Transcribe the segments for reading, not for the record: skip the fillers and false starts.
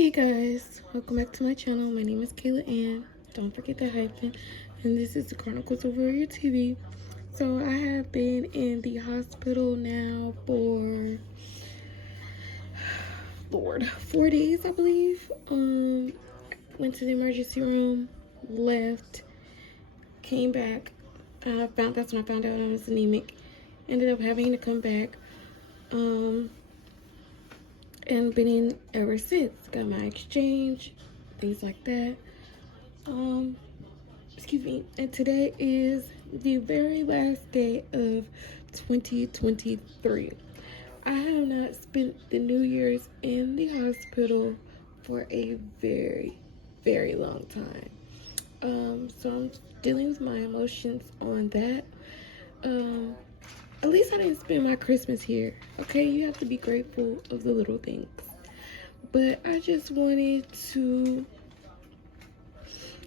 Hey guys, welcome back to my channel. My name is Kayla Ann. Don't forget the hyphen. And this is the Chronicles of Warrior TV. So I have been in the hospital now for Lord 4 days, I believe. Went to the emergency room, left, came back. That's when I found out I was anemic. Ended up having to come back. And been in ever since. Got my exchange, things like that. Excuse me. And today is the very last day of 2023. I have not spent the New Year's in the hospital for a very, very long time. So I'm dealing with my emotions on that. At least I didn't spend my Christmas here. Okay, you have to be grateful of the little things. But I just wanted to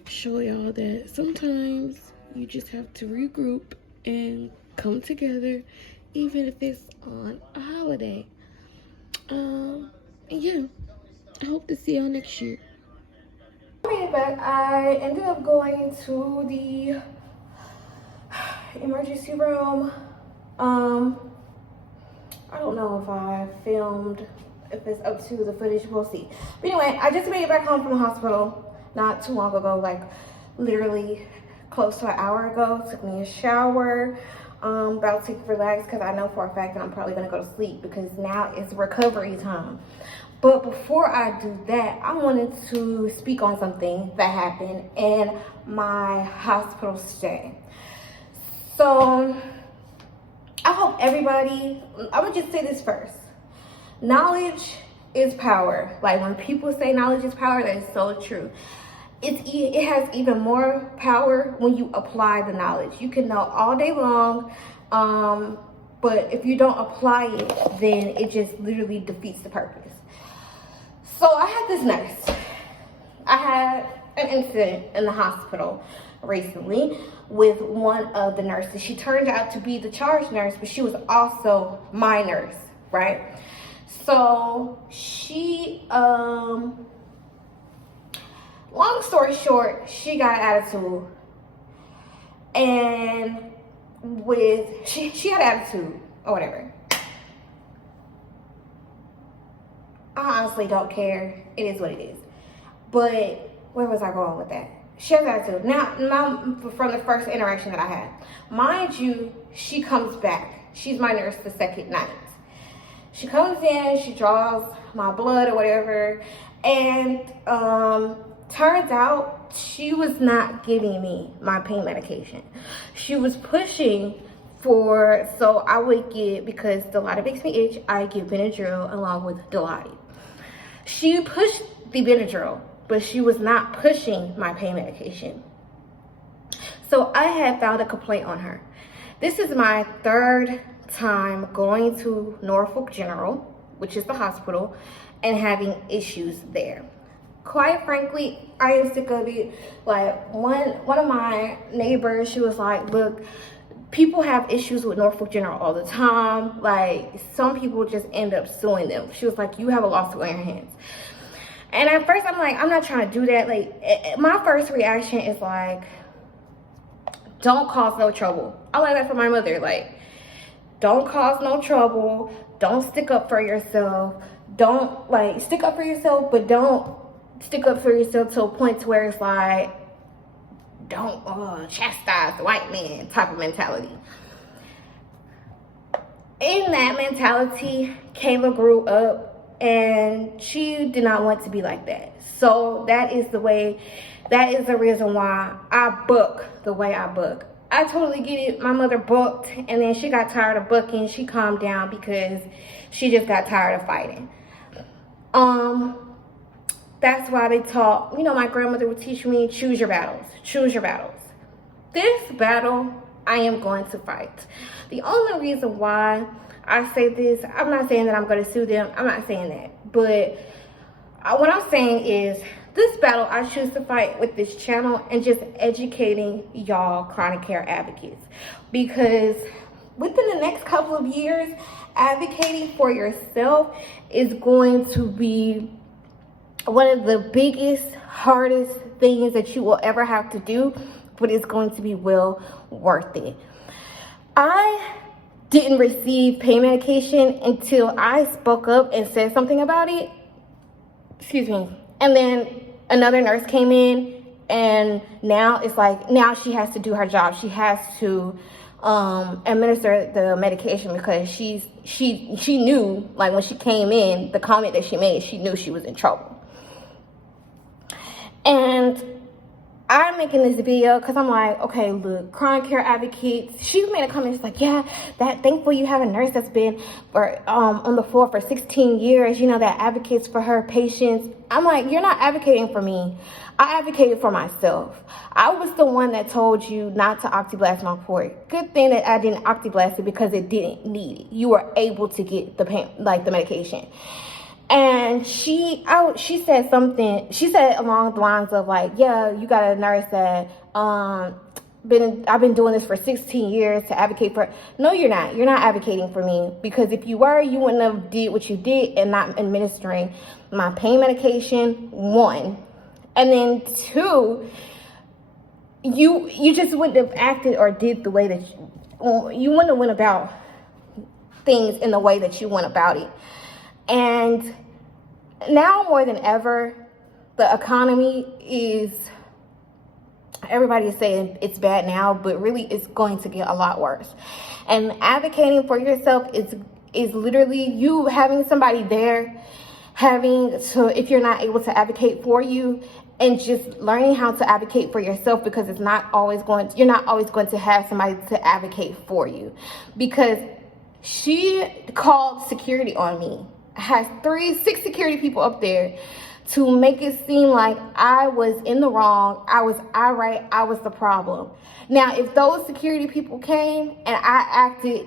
show y'all that sometimes you just have to regroup and come together, even if it's on a holiday. And yeah, I hope to see y'all next year. I made it back. I ended up going to the emergency room. I don't know if I filmed, if it's up to the footage, we'll see. But anyway, I just made it back home from the hospital not too long ago, like literally close to an hour ago. Took me a shower, about to relax because I know for a fact that I'm probably gonna go to sleep because now it's recovery time. But before I do that, I wanted to speak on something that happened in my hospital stay. So I hope everybody, I'm gonna just say this first. Knowledge is power. Like when people say knowledge is power, that is so true. It has even more power when you apply the knowledge. You can know all day long, but if you don't apply it, then it just literally defeats the purpose. So I had this nurse. I had an incident in the hospital recently with one of the nurses. She turned out to be the charge nurse, but she was also my nurse, right? So she, long story short, she got an attitude. And she had an attitude or whatever. I honestly don't care. It is what it is. But where was I going with that? She has an attitude. Now from the first interaction that I had. Mind you, she comes back. She's my nurse the second night. She comes in, she draws my blood or whatever, and turns out she was not giving me my pain medication. She was pushing for, so I would get, because Dilaudid makes me itch, I get Benadryl along with Dilaudid. She pushed the Benadryl, but she was not pushing my pain medication. So I had filed a complaint on her. This is my third time going to Norfolk General, which is the hospital, and having issues there. Quite frankly, I am sick of it. Like one of my neighbors, she was like, look, people have issues with Norfolk General all the time. Like some people just end up suing them. She was like, you have a lawsuit on your hands. And at first I'm like, I'm not trying to do that. Like my first reaction is like, don't cause no trouble. I like that for my mother. Like, don't cause no trouble. Don't stick up for yourself. Don't, like, stick up for yourself, but don't stick up for yourself to a point to where it's like, don't chastise the white man type of mentality. In that mentality, Kayla grew up, and she did not want to be like that. So that is the reason why I book the way I book. I totally get it. My mother booked, and then she got tired of booking. She calmed down because she just got tired of fighting. That's why they taught, my grandmother would teach me, choose your battles. Choose your battles. This battle, I am going to fight. The only reason why I say this, I'm not saying that I'm going to sue them. I'm not saying that. But what I'm saying is, this battle I choose to fight with this channel and just educating y'all chronic care advocates. Because within the next couple of years, advocating for yourself is going to be one of the biggest, hardest things that you will ever have to do, but it's going to be well worth it. I didn't receive pain medication until I spoke up and said something about it. Excuse me. And then another nurse came in, and now it's like, now she has to do her job. She has to administer the medication, because she knew, like, when she came in, the comment that she made, she knew she was in trouble. And I'm making this video because I'm like, okay, look, chronic care advocates. She made a comment. She's like, yeah, that thankful you have a nurse that's been on the floor for 16 years, you know, that advocates for her patients. I'm like, you're not advocating for me. I advocated for myself. I was the one that told you not to oxyblast my port. Good thing that I didn't oxyblast it, because it didn't need it. You were able to get the pain, like the medication. And she said something. She said along the lines of like, yeah, you got a nurse that I've been doing this for 16 years to advocate for. No, you're not. You're not advocating for me, because if you were, you wouldn't have did what you did and not administering my pain medication, one. And then two, you just wouldn't have acted or did the way that you wouldn't have went about things in the way that you went about it. And now more than ever, the economy is, everybody is saying it's bad now, but really it's going to get a lot worse. And advocating for yourself is literally you having somebody there, if you're not able to advocate for you, and just learning how to advocate for yourself, because you're not always going to have somebody to advocate for you. Because she called security on me. Has 6 security people up there to make it seem like I was in the wrong, I was irate, I was the problem. Now, if those security people came and I acted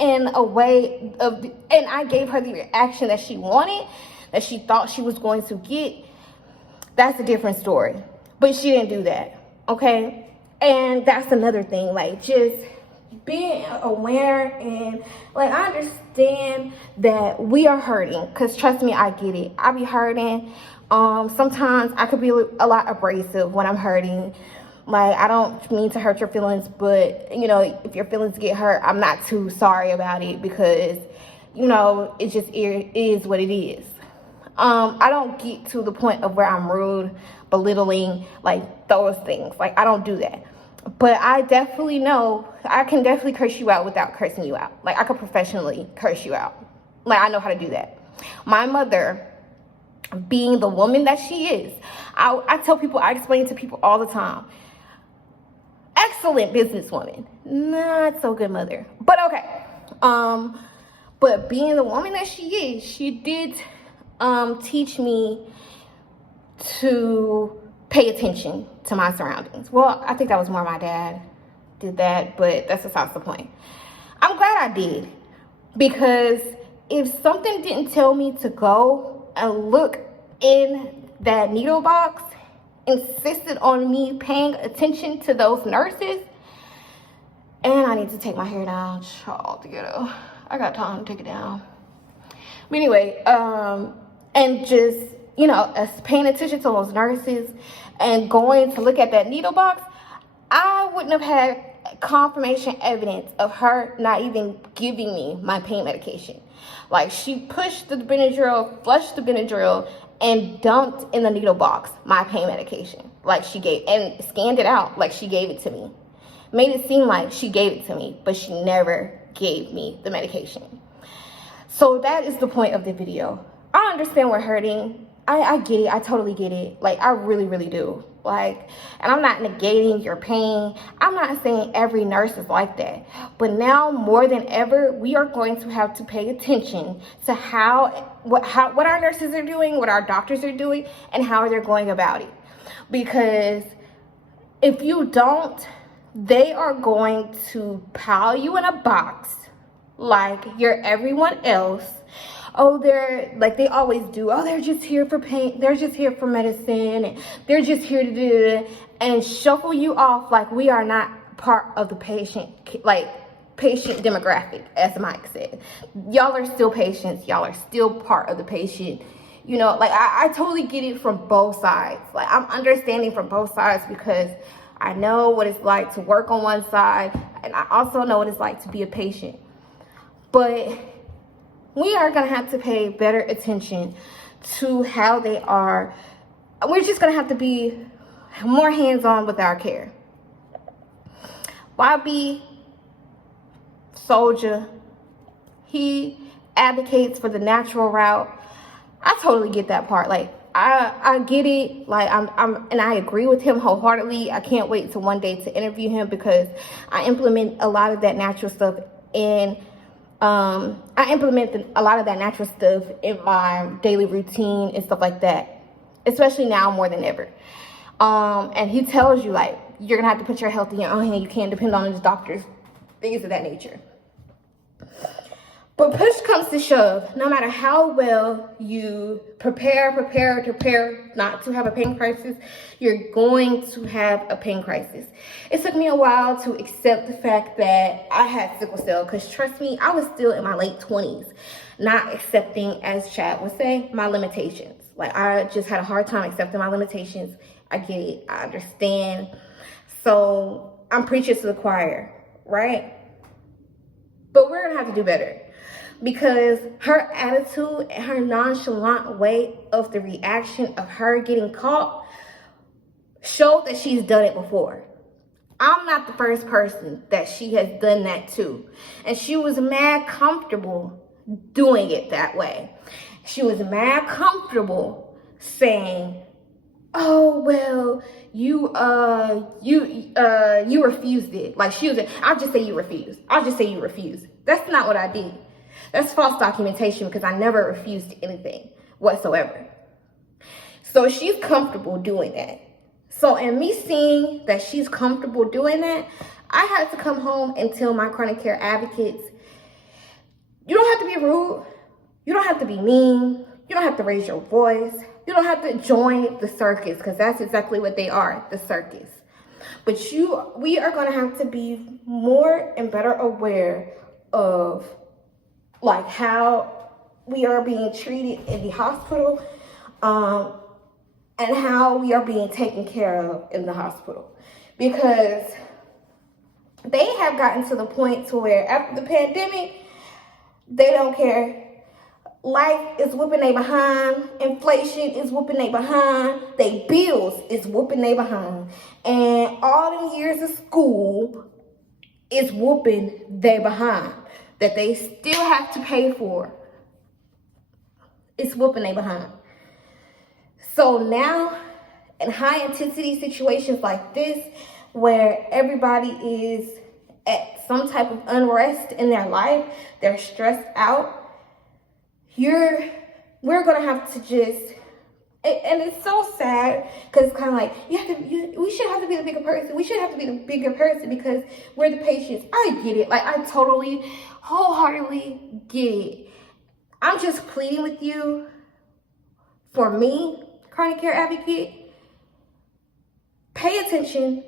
in a way and I gave her the reaction that she wanted, that she thought she was going to get, that's a different story. But she didn't do that, okay? And that's another thing, like, just being aware. And like, I understand that we are hurting, because trust me, I get it. I be hurting. Sometimes I could be a lot abrasive when I'm hurting. Like, I don't mean to hurt your feelings, but you know, if your feelings get hurt, I'm not too sorry about it, because you know, it just is what it is. I don't get to the point of where I'm rude, belittling, like those things. Like, I don't do that. But I definitely know I can definitely curse you out without cursing you out. Like, I could professionally curse you out. Like, I know how to do that. My mother, being the woman that she is, I tell people, I explain to people all the time. Excellent businesswoman. Not so good mother. But okay. But being the woman that she is, she did teach me to pay attention to my surroundings. Well, I think that was more my dad did that, but that's besides the point. I'm glad I did, because if something didn't tell me to go and look in that needle box, insisted on me paying attention to those nurses, and I need to take my hair down, child, together. I got time to take it down. But anyway, and just, you know, as paying attention to those nurses and going to look at that needle box, I wouldn't have had confirmation evidence of her not even giving me my pain medication. Like, she pushed the Benadryl, flushed the Benadryl, and dumped in the needle box my pain medication. Like, she gave, and scanned it out like she gave it to me. Made it seem like she gave it to me, but she never gave me the medication. So that is the point of the video. I understand we're hurting. I get it. I totally get it. Like, I really, really do. Like, and I'm not negating your pain. I'm not saying every nurse is like that. But now more than ever, we are going to have to pay attention to what our nurses are doing, what our doctors are doing, and how they're going about it. Because if you don't, they are going to pile you in a box like you're everyone else. Oh, they're like they always do. Oh, they're just here for pain. They're just here for medicine. And they're just here to do it, and shuffle you off like we are not part of the patient demographic, as Mike said. Y'all are still patients. Y'all are still part of the patient, You know, like I totally get it from both sides. Like I'm understanding from both sides because I know what it's like to work on one side, and I also know what it's like to be a patient. But we are going to have to pay better attention to how they are. We're just going to have to be more hands-on with our care. Bobby Soldier, he advocates for the natural route. I totally get that part. Like I get it. Like and I agree with him wholeheartedly. I can't wait till one day to interview him because I implement a lot of that natural stuff in a lot of that natural stuff in my daily routine and stuff like that, especially now more than ever. And he tells you, like, you're gonna have to put your health in your own hand. You can't depend on his doctors, things of that nature. But push comes to shove, no matter how well you prepare not to have a pain crisis, you're going to have a pain crisis. It took me a while to accept the fact that I had sickle cell, because trust me, I was still in my late 20s, not accepting, as Chad would say, my limitations. Like, I just had a hard time accepting my limitations. I get it, I understand. So I'm preaching to the choir, right? But we're gonna have to do better. Because her attitude and her nonchalant way of the reaction of her getting caught showed that she's done it before. I'm not the first person that she has done that to. And she was mad comfortable doing it that way. She was mad comfortable saying, oh, well, you refused it. Like, she was, I'll just say you refused. I'll just say you refused. That's not what I did. That's false documentation because I never refused anything whatsoever. So she's comfortable doing that. So in me seeing that she's comfortable doing that, I had to come home and tell my chronic care advocates, you don't have to be rude. You don't have to be mean. You don't have to raise your voice. You don't have to join the circus, because that's exactly what they are, the circus. But we are going to have to be more and better aware of like how we are being treated in the hospital, and how we are being taken care of in the hospital. Because they have gotten to the point to where after the pandemic, they don't care. Life is whooping they behind. Inflation is whooping they behind. They bills is whooping they behind. And all them years of school is whooping they behind. That they still have to pay for. It's whooping they behind. So now, in high intensity situations like this, where everybody is at some type of unrest in their life, they're stressed out, we're gonna have to just, and it's so sad, because it's kind of like, we should have to be the bigger person. We should have to be the bigger person because we're the patients. I get it. Like, I totally, wholeheartedly get it. I'm just pleading with you, for me, chronic care advocate, pay attention,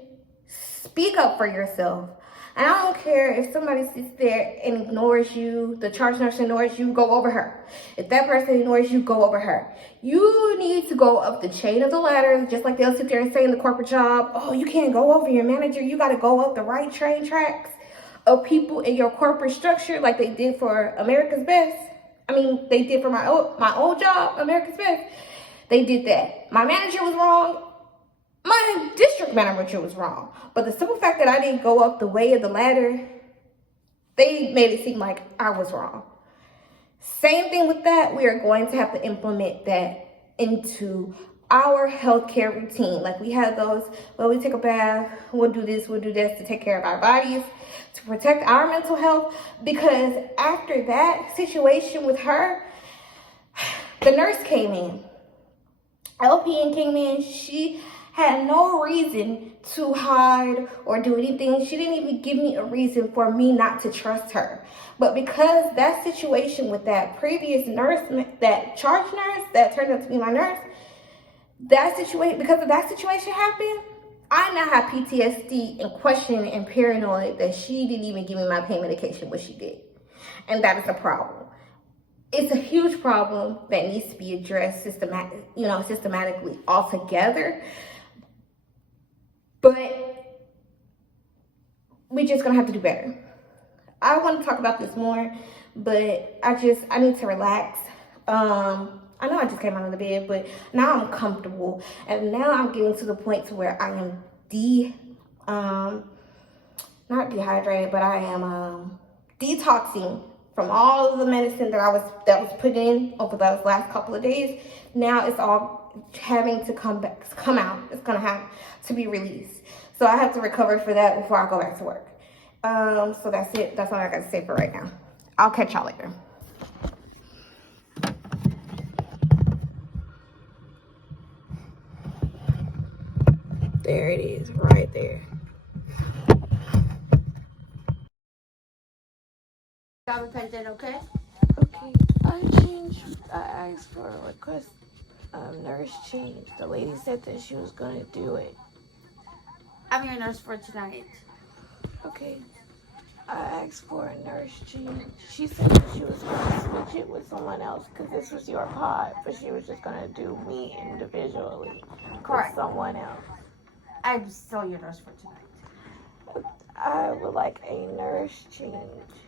speak up for yourself. And I don't care if somebody sits there and ignores you, the charge nurse ignores you, go over her. If that person ignores you, go over her. You need to go up the chain of the ladder, just like they'll sit there and say in the corporate job, oh, you can't go over your manager. You got to go up the right train tracks of people in your corporate structure, like they did for America's Best. I mean, they did for my old job, America's Best. They did that. My manager was wrong. My district manager was wrong. But the simple fact that I didn't go up the way of the ladder, they made it seem like I was wrong. Same thing with that. We are going to have to implement that into our healthcare routine. Like, we have those, well, we take a bath, we'll do this to take care of our bodies, to protect our mental health. Because after that situation with her, the nurse came in. LPN came in. She had no reason to hide or do anything. She didn't even give me a reason for me not to trust her. But because that situation with that previous nurse, that charge nurse that turned out to be my nurse, because of that situation happened, I now have PTSD and questioning and paranoid that she didn't even give me my pain medication when she did. And that is a problem. it's a huge problem that needs to be addressed systematically altogether. But we're just gonna have to do better. I want to talk about this more, but I need to relax. I know I just came out of the bed, but now I'm comfortable, and now I'm getting to the point to where I am not dehydrated, but I am detoxing from all of the medicine that was put in over those last couple of days. Now it's all having to come out. It's gonna have to be released. So I have to recover for that before I go back to work. So that's it. That's all I got to say for right now. I'll catch y'all later. There it is, right there. Got repentant, okay? Okay, I asked for a request, nurse change. The lady said that she was gonna do it. I'm your nurse for tonight. Okay, I asked for a nurse change. She said that she was gonna switch it with someone else because this was your pod, but she was just gonna do me individually Correct. with someone else. I'm still your nurse for tonight. I would like a nurse change.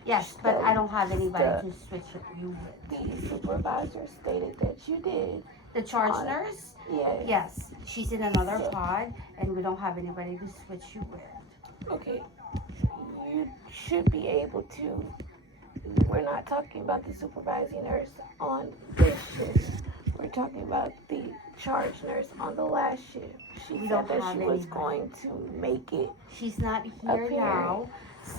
Yes, but I don't have anybody to switch you with. The supervisor stated that you did. The charge nurse? Yes. Yes, she's in another pod, and we don't have anybody to switch you with. Okay, you should be able to. We're not talking about the supervising nurse on this shift. We're talking about the charge nurse on the last shift. She said that she was going to make it. She's not here now.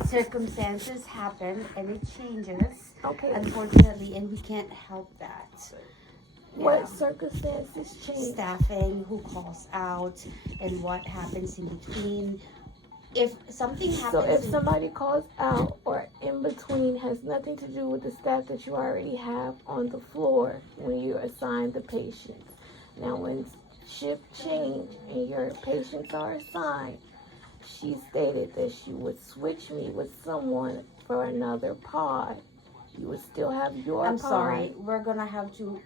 Circumstances happen and it changes. Okay. Unfortunately, and we can't help that. What circumstances change? Staffing, who calls out, and what happens in between. If something happens, so if somebody calls out or in between has nothing to do with the staff that you already have on the floor when you assign the patients. Now when shift change and your patients are assigned, she stated that she would switch me with someone for another pod. You would still have your I'm pod. sorry, we're gonna have to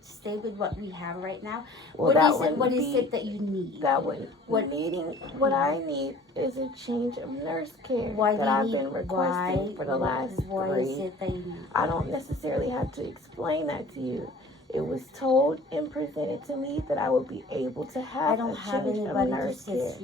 stay with what we have right now. Well, What is it that you need? What I need is a change of nurse care I've been requesting for the last 3. What is it that you need? I don't necessarily have to explain that to you. It was told and presented to me that I would be able to have a change of nurse care.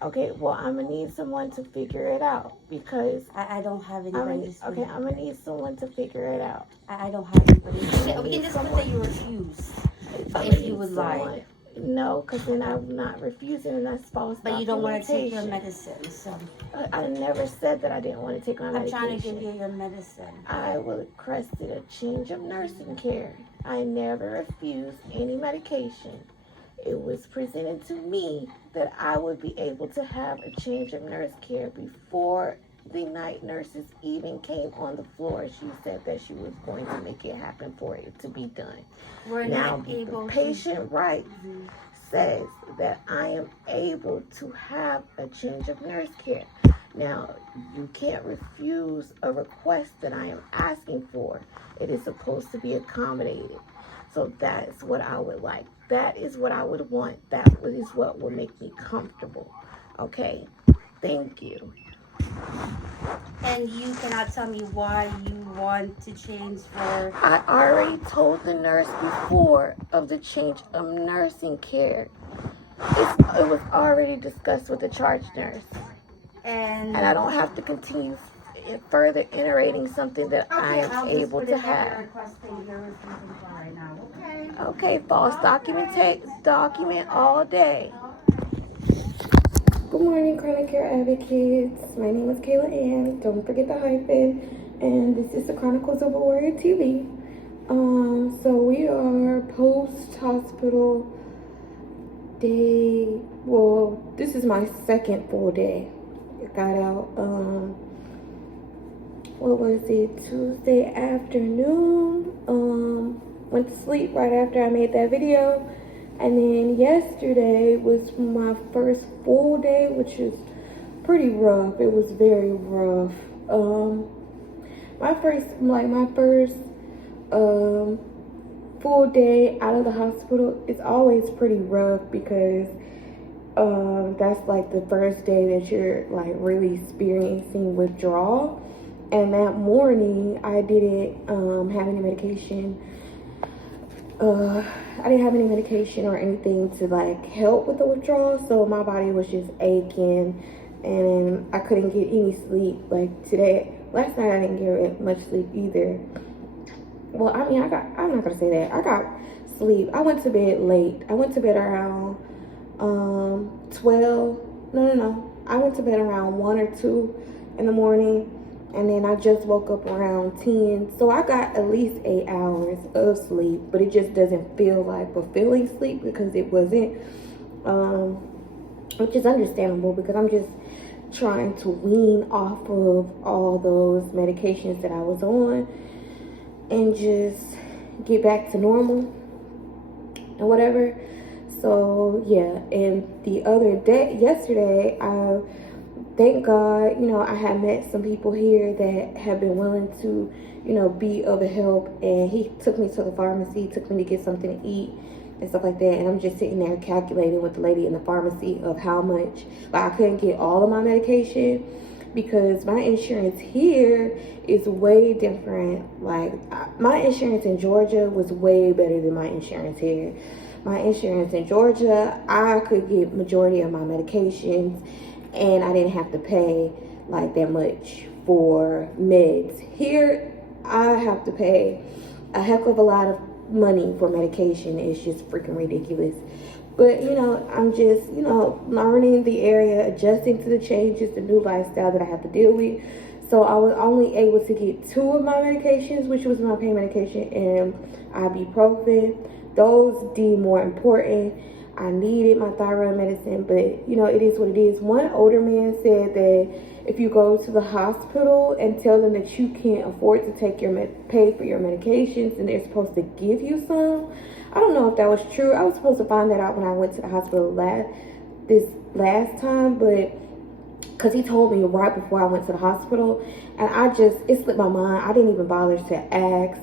Okay, well, I'm going to need someone to figure it out because... I don't have anybody. I'm going to need someone to figure it out. I don't have anybody. We can just put that you refuse if you would like. No, because then I'm not refusing and that's false But you don't want to take your medicine, so... I never said that I didn't want to take my medication. I'm trying to give you your medicine. I requested a change of nursing care. I never refused any medication. It was presented to me that I would be able to have a change of nurse care before the night nurses even came on the floor. She said that she was going to make it happen for it to be done. The patient right says that I am able to have a change of nurse care. Now, you can't refuse a request that I am asking for. It is supposed to be accommodated. So that's what I would like. That is what I would want. That is what would make me comfortable. Okay? Thank you. And you cannot tell me why you want to change for... I already told the nurse before of the change of nursing care. It was already discussed with the charge nurse. And I don't have to continue further iterating something that I am able to have. Okay, false document all day. Good morning, Chronic Care Advocates. My name is Kayla Ann. Don't forget the hyphen. And this is the Chronicles of a Warrior TV. So we are post-hospital day. Well, this is my second full day. I got out, what was it, Tuesday afternoon. Went to sleep right after I made that video. And then yesterday was my first full day, which is pretty rough. It was very rough. My first full day out of the hospital, it's always pretty rough because that's like the first day that you're like really experiencing withdrawal. And that morning, I didn't have any medication. I didn't have any medication or anything to like help with the withdrawal, so my body was just aching, and I couldn't get any sleep. Like last night I didn't get much sleep either. Well, I mean, I'm not gonna say that. I got sleep. I went to bed late. I went to bed around 12. No. I went to bed around 1 or 2 in the morning, and then I just woke up around 10. So I got at least 8 hours of sleep, but it just doesn't feel like fulfilling sleep because it wasn't, which is understandable because I'm just trying to wean off of all those medications that I was on and just get back to normal and whatever. So yeah, and the other day, yesterday, thank God, I had met some people here that have been willing to, be of a help. And he took me to the pharmacy, took me to get something to eat and stuff like that. And I'm just sitting there calculating with the lady in the pharmacy of how much. Like, I couldn't get all of my medication because my insurance here is way different. Like, my insurance in Georgia was way better than my insurance here. My insurance in Georgia, I could get majority of my medications and I didn't have to pay like that much for meds. Here, I have to pay a heck of a lot of money for medication. It's just freaking ridiculous. But, I'm just, learning the area, adjusting to the changes, the new lifestyle that I have to deal with. So I was only able to get 2 of my medications, which was my pain medication and ibuprofen. Those deemed more important. I needed my thyroid medicine, but it is what it is. One older man said that if you go to the hospital and tell them that you can't afford to pay for your medications, and they're supposed to give you some. I don't know if that was true. I was supposed to find that out when I went to the hospital this last time, but because he told me right before I went to the hospital, and it slipped my mind. I didn't even bother to ask.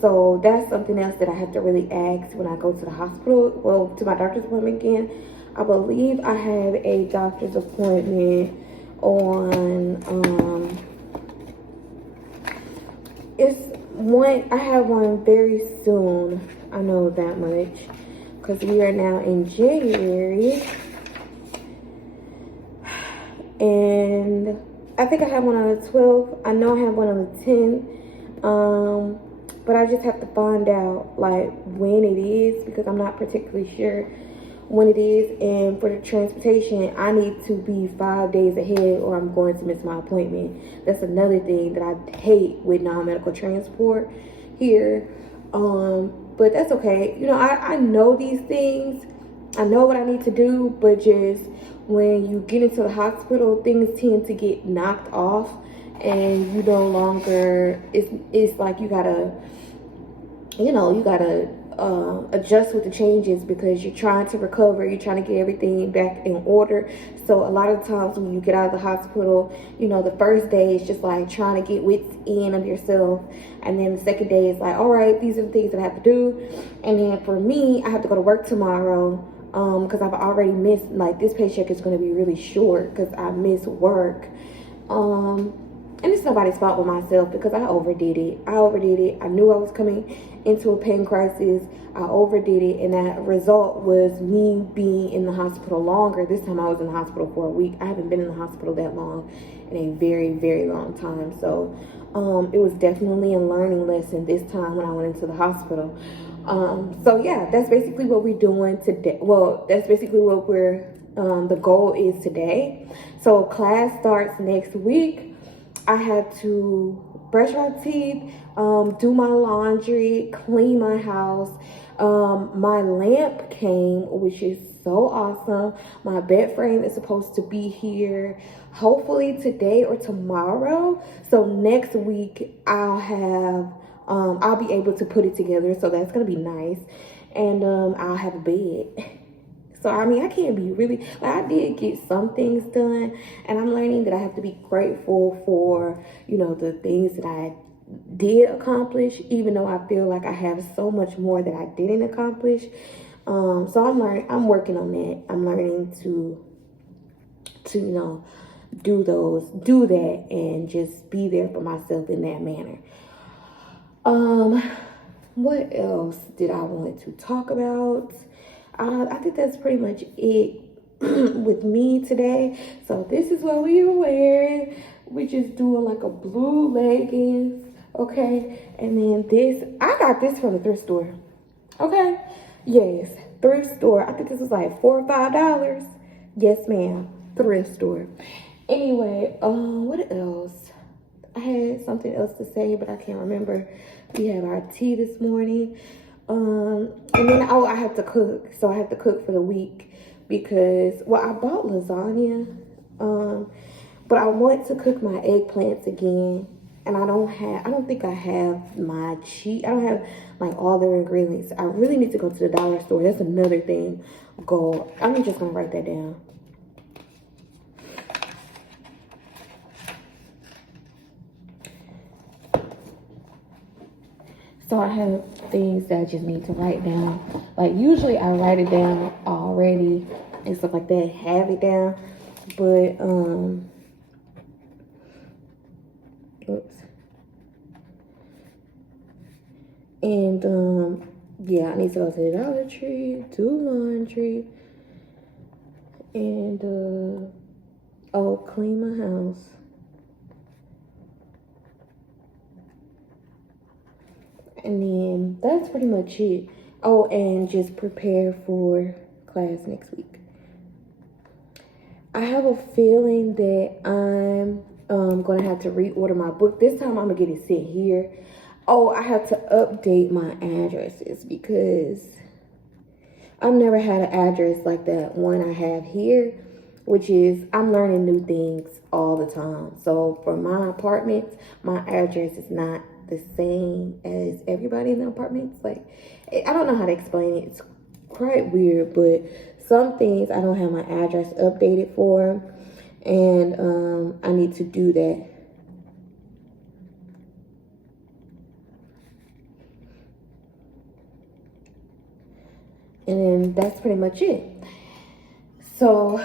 So that's something else that I have to really ask when I go to the hospital. Well, to my doctor's appointment again. I believe I have a doctor's appointment on, I have one very soon. I know that much because we are now in January. And I think I have one on the 12th. I know I have one on the 10th. But I just have to find out like when it is because I'm not particularly sure when it is. And for the transportation, I need to be 5 days ahead or I'm going to miss my appointment. That's another thing that I hate with non-medical transport here. But that's okay. I know these things. I know what I need to do, but just when you get into the hospital, things tend to get knocked off. And you no longer, it's like you gotta adjust with the changes because you're trying to recover, you're trying to get everything back in order. So a lot of times when you get out of the hospital, the first day is just like trying to get wits in of yourself. And then the second day is like, all right, these are the things that I have to do. And then for me, I have to go to work tomorrow because I've already missed, like this paycheck is going to be really short because I missed work. And it's nobody's fault but myself because I overdid it. I knew I was coming into a pain crisis. I overdid it. And that result was me being in the hospital longer. This time I was in the hospital for a week. I haven't been in the hospital that long in a very, very long time. So it was definitely a learning lesson this time when I went into the hospital. So yeah, that's basically what we're doing today. Well, that's basically what the goal is today. So class starts next week. I had to brush my teeth, do my laundry, clean my house. My lamp came, which is so awesome. My bed frame is supposed to be here hopefully today or tomorrow. So next week I'll be able to put it together. So that's gonna be nice. And I'll have a bed. So, I mean, I can't be really, I did get some things done, and I'm learning that I have to be grateful for, the things that I did accomplish, even though I feel like I have so much more that I didn't accomplish. So I'm working on that. I'm learning to do that and just be there for myself in that manner. What else did I want to talk about? I think that's pretty much it with me today. So this is what we are wearing. We just doing like a blue leggings, okay? And then this, I got this from the thrift store, okay? Yes, thrift store. I think this was like $4 or $5. Yes, ma'am, thrift store. Anyway, what else? I had something else to say, but I can't remember. We had our tea this morning. And then I have to cook. So I have to cook for the week because, well, I bought lasagna. But I want to cook my eggplants again. And I don't think I have my cheese. I don't have like all the ingredients. I really need to go to the dollar store. That's another thing. I'm just gonna write that down. So I have things that I just need to write down. Like usually I write it down already and stuff like that, have it down. But oops. And yeah, I need to go to the Dollar Tree, do laundry, and clean my house. And then that's pretty much it. Oh, and just prepare for class next week. I have a feeling that I'm going to have to reorder my book. This time I'm going to get it sent here. Oh, I have to update my addresses because I've never had an address like that one I have here, which is I'm learning new things all the time. So for my apartments, my address is not the same as everybody in the apartments. Like, I don't know how to explain it. It's quite weird, but some things I don't have my address updated for, and I need to do that. And then that's pretty much it. So,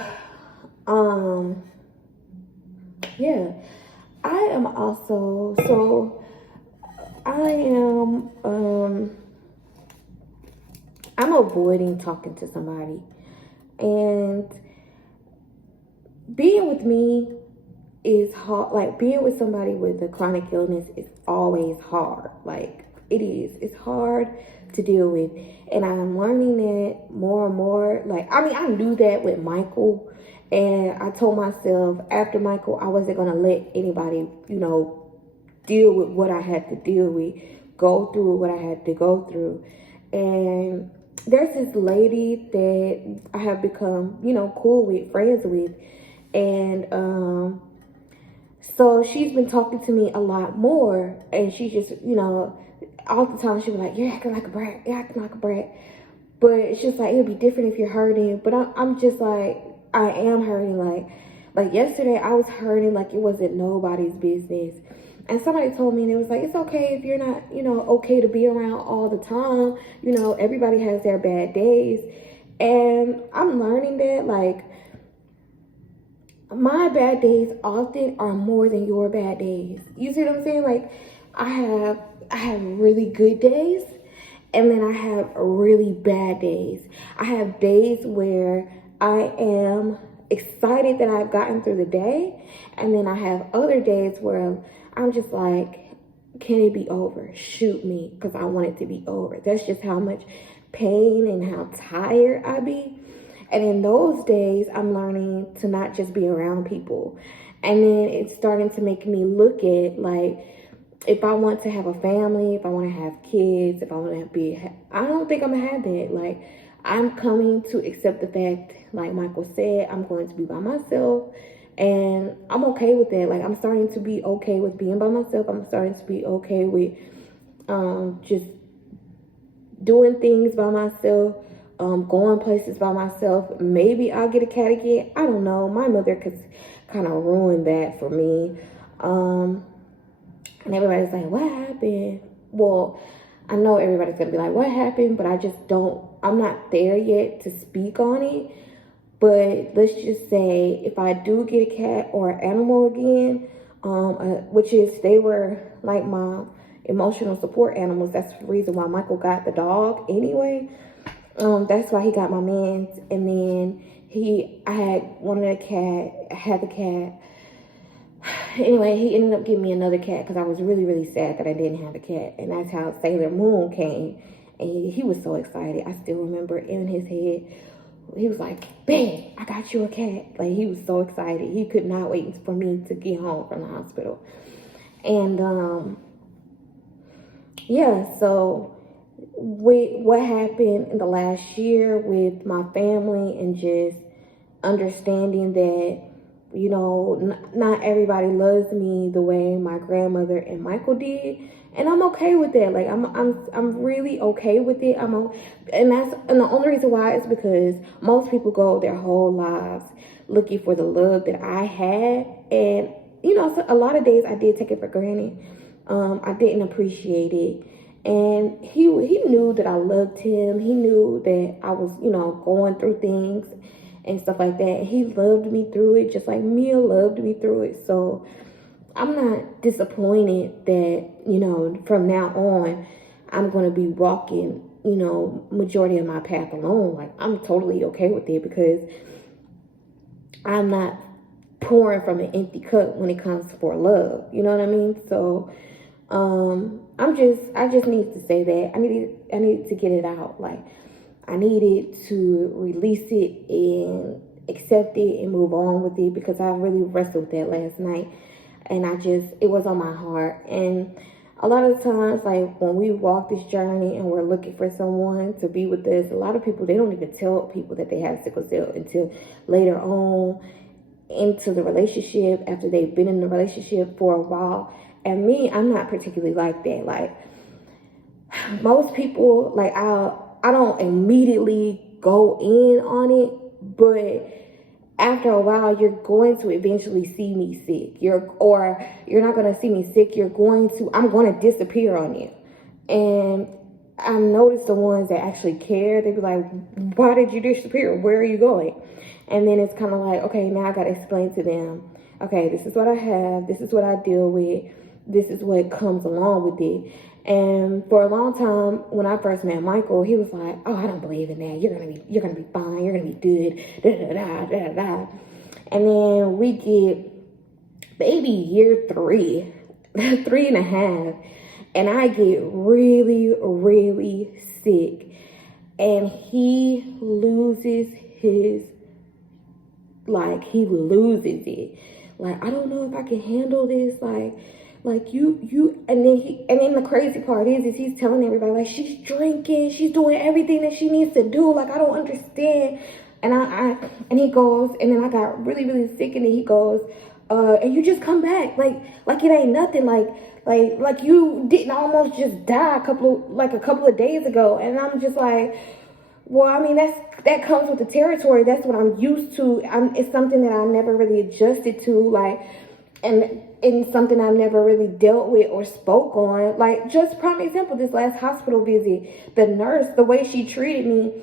yeah, I am also, I'm avoiding talking to somebody, and being with me is hard. Like, being with somebody with a chronic illness is always hard. Like, it is. It's hard to deal with, and I'm learning that more and more. Like, I mean, I knew that with Michael, and I told myself after Michael, I wasn't gonna let anybody, deal with what I had to deal with, go through what I had to go through. And there's this lady that I have become, cool with, friends with. And so she's been talking to me a lot more. And she just, all the time she was like, you're acting like a brat. You're acting like a brat. But it's just like, it'll be different if you're hurting. But I'm just like, I am hurting. Like yesterday, I was hurting like it wasn't nobody's business. And somebody told me, and it was like, it's okay if you're not, okay to be around all the time. Everybody has their bad days. And I'm learning that, like, my bad days often are more than your bad days. You see what I'm saying? Like, I have really good days, and then I have really bad days. I have days where I am excited that I've gotten through the day, and then I have other days where I'm just like, can it be over? Shoot me, because I want it to be over. That's just how much pain and how tired I be. And in those days, I'm learning to not just be around people. And then it's starting to make me look at, like, if I want to have a family, if I want to have kids, if I want to be, I don't think I'm going to have that. Like, I'm coming to accept the fact, like Michael said, I'm going to be by myself. And I'm okay with that. Like, I'm starting to be okay with being by myself. I'm starting to be okay with just doing things by myself, going places by myself. Maybe I'll get a cat again. I don't know. My mother could kind of ruin that for me. And everybody's like, what happened? Well, I know everybody's going to be like, what happened? But I'm not there yet to speak on it. But let's just say if I do get a cat or an animal again, which is they were like my emotional support animals. That's the reason why Michael got the dog anyway. That's why he got my man's. And then I had the cat. Anyway, he ended up giving me another cat because I was really, really sad that I didn't have a cat. And that's how Sailor Moon came. And he was so excited. I still remember in his head, he was like, "Babe, I got you a cat." Like, he was so excited. He could not wait for me to get home from the hospital. And yeah, so with what happened in the last year with my family and just understanding that, you know, not everybody loves me the way my grandmother and Michael did, and I'm okay with that. Like, I'm really okay with it. And the only reason why is because most people go their whole lives looking for the love that I had, and you know, so a lot of days I did take it for granted. I didn't appreciate it. And he knew that I loved him. He knew that I was, you know, going through things and stuff like that. He loved me through it, just like Mia loved me through it. So I'm not disappointed that, you know, from now on, I'm going to be walking, you know, majority of my path alone. Like, I'm totally okay with it because I'm not pouring from an empty cup when it comes for love. You know what I mean? So I just need to say that. I need to get it out. Like, I needed to release it and accept it and move on with it because I really wrestled with that last night. And it was on my heart. And a lot of times, like, when we walk this journey and we're looking for someone to be with us, a lot of people, they don't even tell people that they have sickle cell until later on into the relationship, after they've been in the relationship for a while. And me, I'm not particularly like that. Like, most people, like, I don't immediately go in on it, but after a while, you're going to eventually see me sick. You're not going to see me sick. I'm going to disappear on you. And I noticed the ones that actually care. They be like, why did you disappear? Where are you going? And then it's kind of like, okay, now I got to explain to them, okay, this is what I have. This is what I deal with. This is what comes along with it. And for a long time, when I first met Michael, he was like, "Oh, I don't believe in that. You're gonna be fine. You're gonna be good." Da da da da da. And then we get maybe year 3, 3.5, and I get really, really sick, and he loses it. Like, I don't know if I can handle this. Like you, and then the crazy part is he's telling everybody, like, she's drinking, she's doing everything that she needs to do. Like, I don't understand. And he goes, and then I got really, really sick, and then he goes, and you just come back, like it ain't nothing, like you didn't almost just die a couple of days ago. And I'm just like, well, I mean, that comes with the territory. That's what I'm used to. It's something that I never really adjusted to, like, and something I never really dealt with or spoke on. Like, just prime example, this last hospital visit, the nurse, the way she treated me,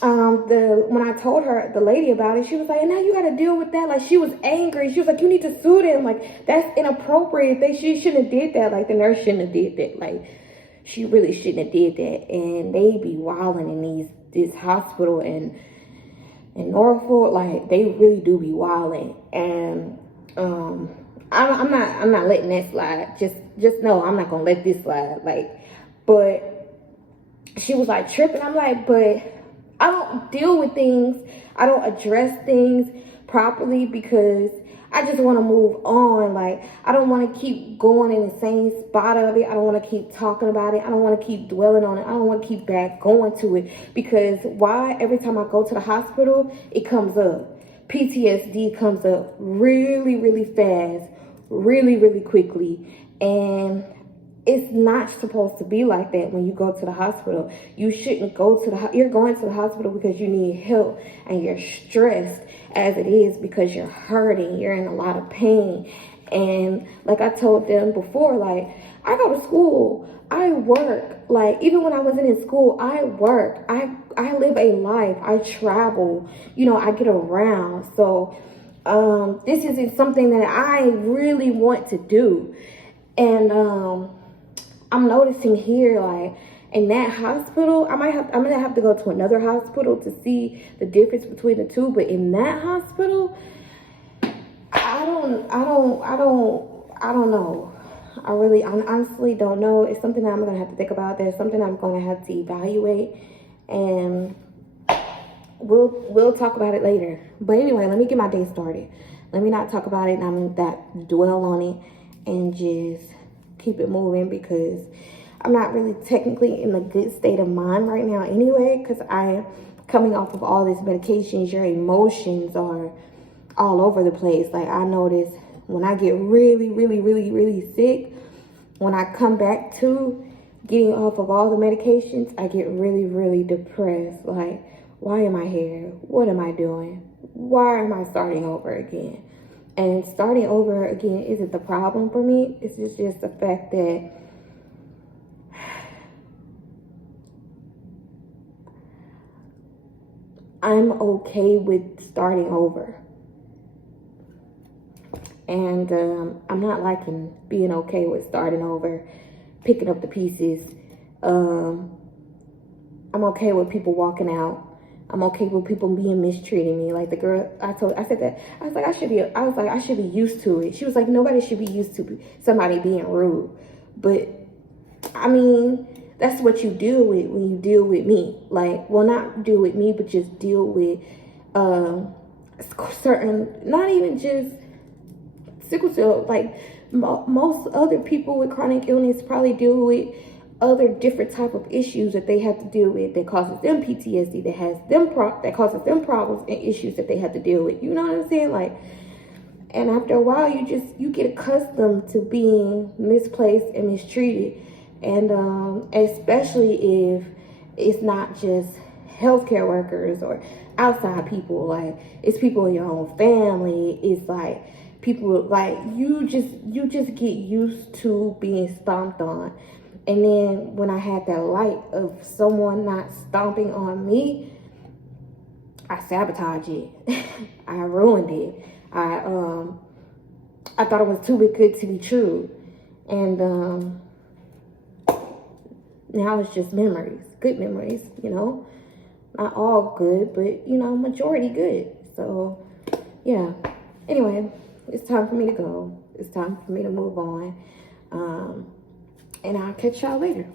when I told her, the lady, about it, she was like, and now you got to deal with that. Like, she was angry. She was like, you need to sue them. Like, that's inappropriate. She shouldn't have did that. Like, the nurse shouldn't have did that. Like, she really shouldn't have did that. And they be wilding in this hospital in Norfolk. Like, they really do be wilding. And I'm not letting that slide. Just know I'm not gonna let this slide. Like, but she was like tripping. I'm like, but I don't deal with things. I don't address things properly because I just want to move on. Like, I don't want to keep going in the same spot of it. I don't want to keep talking about it. I don't want to keep dwelling on it. I don't want to keep back going to it, because why? Every time I go to the hospital, it comes up. PTSD comes up really, really fast, really, really quickly. And it's not supposed to be like that when you go to the hospital. You shouldn't go to you're going to the hospital because you need help and you're stressed as it is because you're hurting. You're in a lot of pain. And like I told them before, like, I go to school, I work. Like, even when I wasn't in school, I work. I live a life. I travel. You know, I get around. So this isn't something that I really want to do. And I'm noticing here, like, in that hospital, I'm gonna have to go to another hospital to see the difference between the two. But in that hospital, I don't know. I honestly don't know. It's something that I'm gonna have to think about. There's something I'm gonna have to evaluate, and we'll talk about it later. But anyway, let me get my day started. Let me not talk about it and I'm that dwell on it, and just keep it moving, because I'm not really technically in a good state of mind right now anyway, because I am coming off of all these medications. Your emotions are all over the place. Like, I notice when I get really, really, really, really sick, when I come back to getting off of all the medications, I get really, really depressed. Like, why am I here? What am I doing? Why am I starting over again? And starting over again isn't the problem for me. It's just the fact that I'm okay with starting over. And I'm not liking being okay with starting over, picking up the pieces. I'm okay with people walking out. I'm okay with people being mistreating me. Like the girl I said that. I was like, I should be used to it. She was like, nobody should be used to somebody being rude. But I mean, that's what you deal with when you deal with me. Like, well, not deal with me, but just deal with certain, not even just sickle cell. Like, most other people with chronic illness probably deal with other different type of issues that they have to deal with that causes them PTSD, that causes them problems and issues that they have to deal with. You know what I'm saying? Like, and after a while, you get accustomed to being misplaced and mistreated, and especially if it's not just healthcare workers or outside people. Like, it's people in your own family. It's like people, like, you just get used to being stomped on. And then when I had that light of someone not stomping on me, I sabotaged it. I ruined it. I thought it was too good to be true. And now it's just memories, good memories, you know. Not all good, but, you know, majority good. So, yeah. Anyway, it's time for me to go. It's time for me to move on. And I'll catch y'all later.